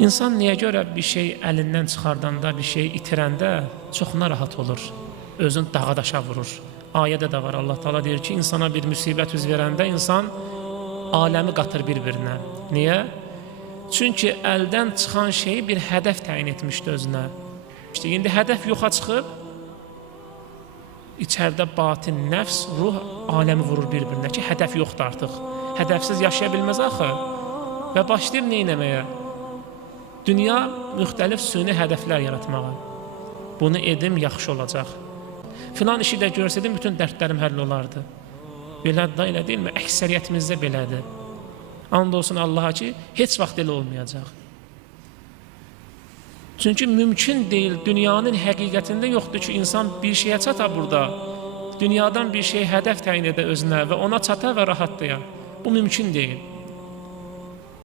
İnsan niyə görə bir şey əlindən çıxardanda, bir şey itirəndə çox narahat olur, özünü dağa daşa vurur. Ayədə də var, Allah Teala deyir ki, insana bir müsibət üz verəndə insan aləmi qatır bir-birinə. Niyə? Çünki əldən çıxan şeyi bir hədəf təyin etmişdi özünə. İşte indi hədəf yoxa çıxıb, içəridə batin, nəfs, ruh aləmi vurur bir-birinə ki, hədəf yoxdur artıq. Hədəfsiz yaşaya bilməz axı. Və başlayır neynəməyə? Dünya müxtəlif süni hədəflər yaratmağa. Bunu edim, yaxşı olacaq. Filan işi də görsədim, bütün dərdlərim həll olardı. Belədir da, elə deyilmi? Əksəriyyətimizdə belədir. And olsun Allaha ki, heç vaxt elə olmayacaq. Çünki mümkün deyil, dünyanın həqiqətində yoxdur ki, insan bir şeyə çata burada. Dünyadan bir şey hədəf təyin edə özünə və ona çata və rahatlaya. Bu mümkün deyil.